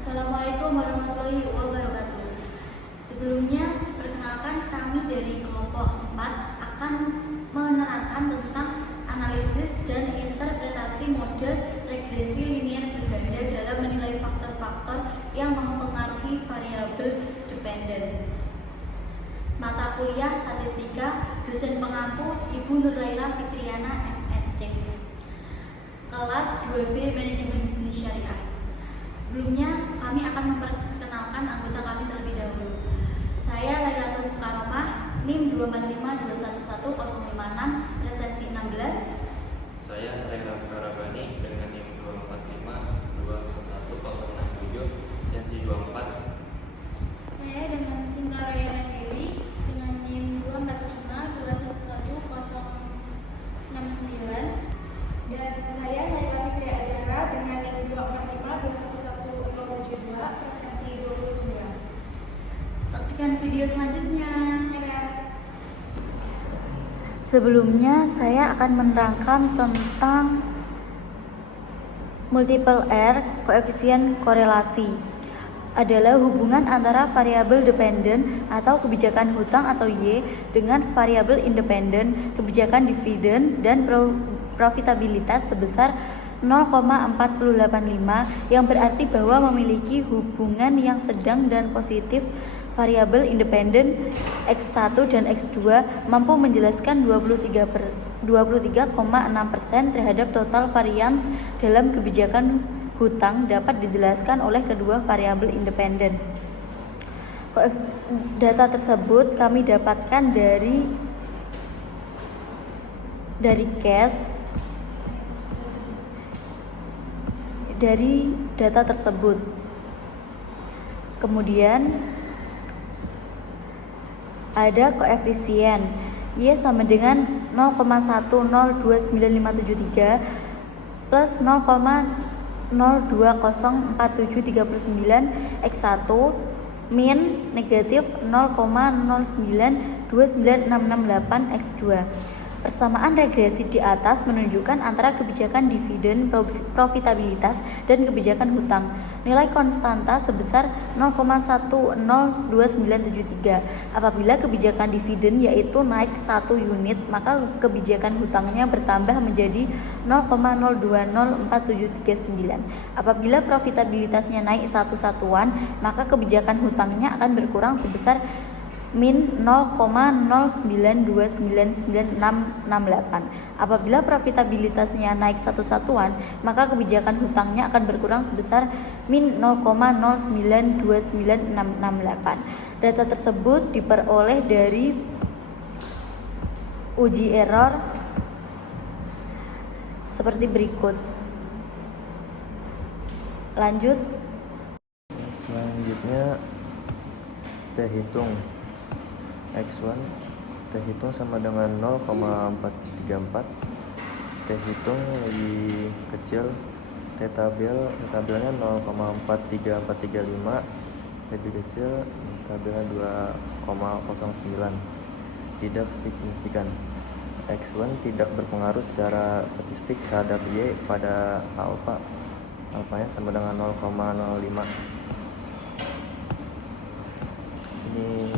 Assalamualaikum warahmatullahi wabarakatuh. Sebelumnya, perkenalkan kami dari kelompok 4 akan menerangkan tentang analisis dan interpretasi model regresi linier berganda dalam menilai faktor-faktor yang mempengaruhi variabel dependen. Mata kuliah Statistika, dosen pengampu Ibu Nurlaila Fitriana MSc. Kelas 2B Manajemen Bisnis Syariah. Sebelumnya, kami akan memperkenalkan anggota kami terlebih dahulu. Saya Lailatul Mukarramah, NIM 245211056, presensi 16. Saya Rela Karabani dengan NIM 245211067, presensi 24. Saya dengan Sinta Rayana Dewi dengan NIM 245211069, dan saya Naila Fitri Azhara dengan NIM 245211072, presensi 29. Saksikan video selanjutnya. Ya. Sebelumnya, saya akan menerangkan tentang multiple R, koefisien korelasi. Adalah hubungan antara variabel dependen atau kebijakan hutang atau Y dengan variabel independen, kebijakan dividen dan profitabilitas sebesar 0,485, yang berarti bahwa memiliki hubungan yang sedang dan positif. Variabel independen X1 dan X2 mampu menjelaskan 23,6% terhadap total varians dalam kebijakan hutang dapat dijelaskan oleh kedua variabel independen. Data tersebut kami dapatkan dari cash dari data tersebut. Kemudian ada koefisien Y sama dengan 0,102953 plus 0,02047339 X1 min negatif 0,092968 X2. Persamaan regresi di atas menunjukkan antara kebijakan dividen profitabilitas dan kebijakan hutang. Nilai konstanta sebesar 0,102973. Apabila kebijakan dividen yaitu naik 1 unit, maka kebijakan hutangnya bertambah menjadi 0,020479. Apabila profitabilitasnya naik 1 satuan, maka kebijakan hutangnya akan berkurang sebesar min 0,0929968. Apabila profitabilitasnya naik 1 satuan, maka kebijakan hutangnya akan berkurang sebesar min 0,0929668. Data tersebut diperoleh dari uji error seperti berikut. Lanjut. Selanjutnya kita hitung X1 kita hitung sama dengan 0,434. Kita hitung lebih kecil, tabelnya 0,43435, lebih kecil tabelnya 2,09. Tidak signifikan. X1 tidak berpengaruh secara statistik terhadap Y pada alfanya sama dengan 0,05. Ini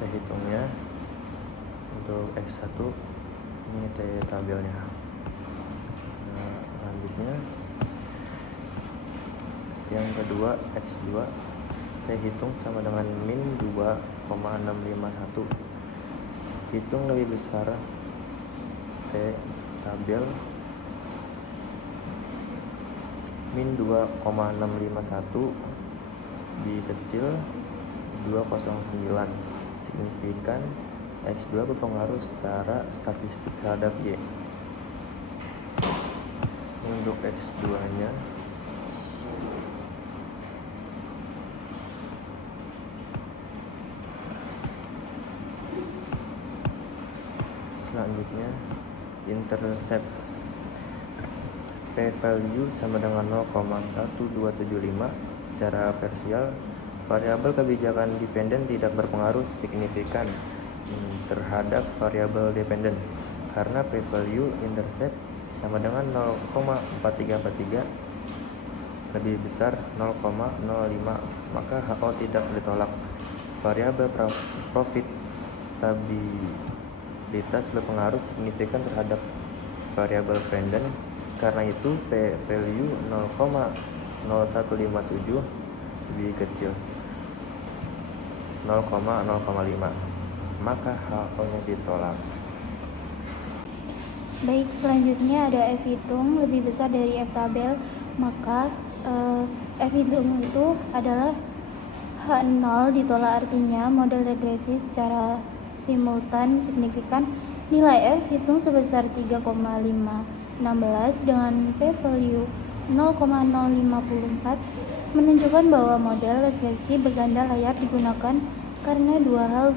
kita hitungnya untuk X1, ini tabelnya. Nah, lanjutnya yang kedua X2 kita hitung sama dengan min 2,651. Hitung lebih besar tabel min 2,651 di kecil 209. Signifikan X2 berpengaruh secara statistik terhadap Y. Untuk X2 nya selanjutnya intercept p-value sama dengan 0,1275. Secara parsial, variabel kebijakan dividen tidak berpengaruh signifikan terhadap variabel dependen karena p-value intercept sama dengan 0,4343 lebih besar 0,05, maka HO tidak ditolak. Variabel profitabilitas berpengaruh signifikan terhadap variabel dependen. Karena itu p-value 0,0157 lebih kecil 0,05, maka HO-nya ditolak. Baik, selanjutnya ada F hitung lebih besar dari F tabel, maka F hitung itu adalah H0 ditolak, artinya model regresi secara simultan signifikan. Nilai F hitung sebesar 3,516 dengan p-value 0,054 menunjukkan bahwa model regresi berganda layak digunakan karena dua hal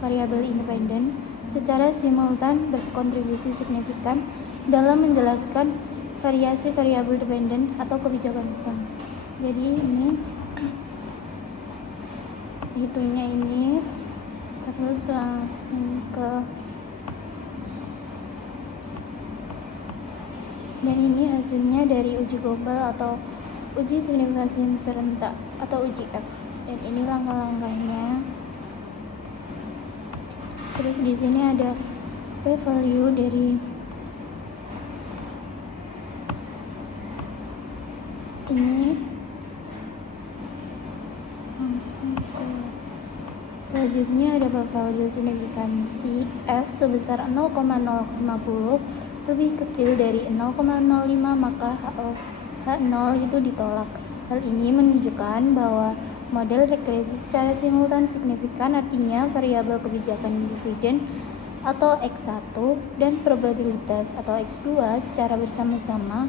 variabel independen secara simultan berkontribusi signifikan dalam menjelaskan variasi variabel dependen atau kebijakan hutang. Jadi ini hitungnya ini, terus langsung ke, dan ini hasilnya dari uji global atau uji signifikasi serentak atau uji F, dan ini langkah-langkahnya. Terus di sini ada p-value dari ini, langsung ke selanjutnya ada p-value signifikansi F sebesar 0,050 lebih kecil dari 0,05, maka H0 itu ditolak. Hal ini menunjukkan bahwa model regresi secara simultan signifikan, artinya variabel kebijakan dividen atau X1 dan probabilitas atau X2 secara bersama-sama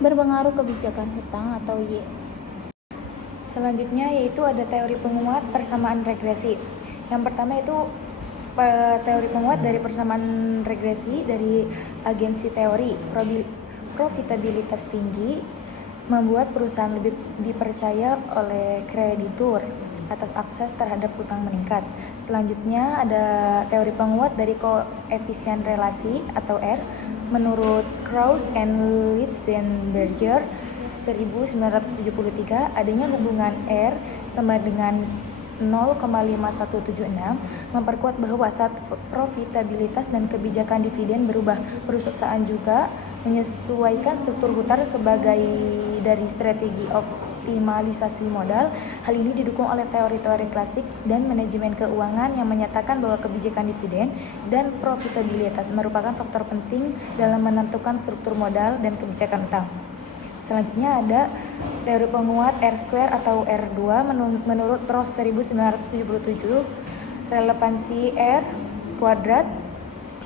berpengaruh kebijakan hutang atau Y. Selanjutnya yaitu ada teori penguat persamaan regresi. Yang pertama itu teori penguat dari persamaan regresi dari agensi teori profitabilitas tinggi membuat perusahaan lebih dipercaya oleh kreditur atas akses terhadap hutang meningkat. Selanjutnya ada teori penguat dari koefisien relasi atau R menurut Krauss and Lichtenberger 1973. Adanya hubungan R sama dengan 0,5176 memperkuat bahwa saat profitabilitas dan kebijakan dividen berubah, perusahaan juga menyesuaikan struktur hutang sebagai dari strategi optimalisasi modal. Hal ini didukung oleh teori-teori klasik dan manajemen keuangan yang menyatakan bahwa kebijakan dividen dan profitabilitas merupakan faktor penting dalam menentukan struktur modal dan kebijakan utang. Selanjutnya ada teori penguat R² atau R2 menurut Ross 1977, relevansi R kuadrat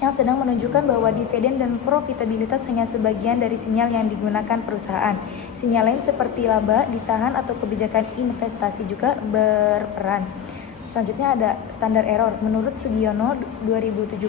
yang sedang menunjukkan bahwa dividen dan profitabilitas hanya sebagian dari sinyal yang digunakan perusahaan. Sinyal lain seperti laba ditahan atau kebijakan investasi juga berperan. Selanjutnya ada standar error menurut Sugiono 2017.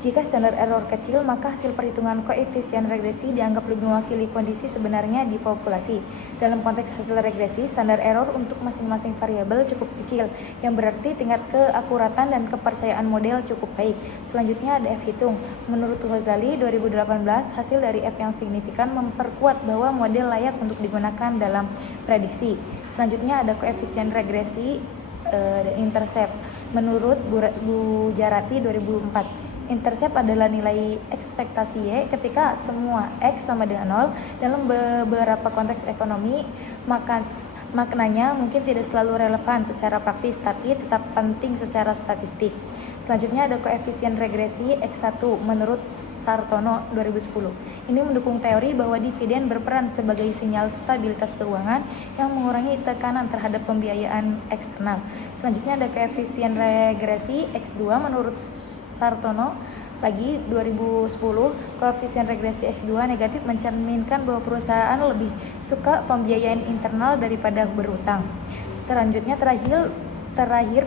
Jika standar error kecil, maka hasil perhitungan koefisien regresi dianggap lebih mewakili kondisi sebenarnya di populasi. Dalam konteks hasil regresi, standar error untuk masing-masing variabel cukup kecil, yang berarti tingkat keakuratan dan kepercayaan model cukup baik. Selanjutnya ada F hitung. Menurut Ghazali 2018, hasil dari F yang signifikan memperkuat bahwa model layak untuk digunakan dalam prediksi. Selanjutnya ada koefisien regresi intercept. Menurut Gujarati 2004. Intercept adalah nilai ekspektasi Y ketika semua X sama dengan 0. Dalam beberapa konteks ekonomi, maknanya mungkin tidak selalu relevan secara praktis, tapi tetap penting secara statistik. Selanjutnya ada koefisien regresi X1 menurut Sartono 2010. Ini mendukung teori bahwa dividen berperan sebagai sinyal stabilitas keuangan yang mengurangi tekanan terhadap pembiayaan eksternal. Selanjutnya ada koefisien regresi X2 menurut Sartono lagi 2010. Koefisien regresi X2 negatif mencerminkan bahwa perusahaan lebih suka pembiayaan internal daripada berutang. Selanjutnya terakhir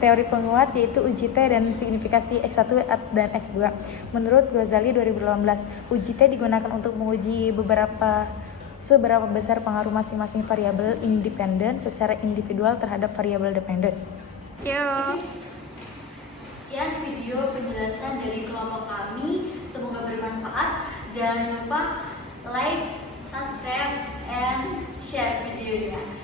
teori penguat yaitu uji T dan signifikasi X1 dan X2. Menurut Ghazali 2018, uji T digunakan untuk menguji seberapa besar pengaruh masing-masing variabel independen secara individual terhadap variabel dependen. Sekian video penjelasan dari kelompok kami, semoga bermanfaat. Jangan lupa like, subscribe, and share videonya.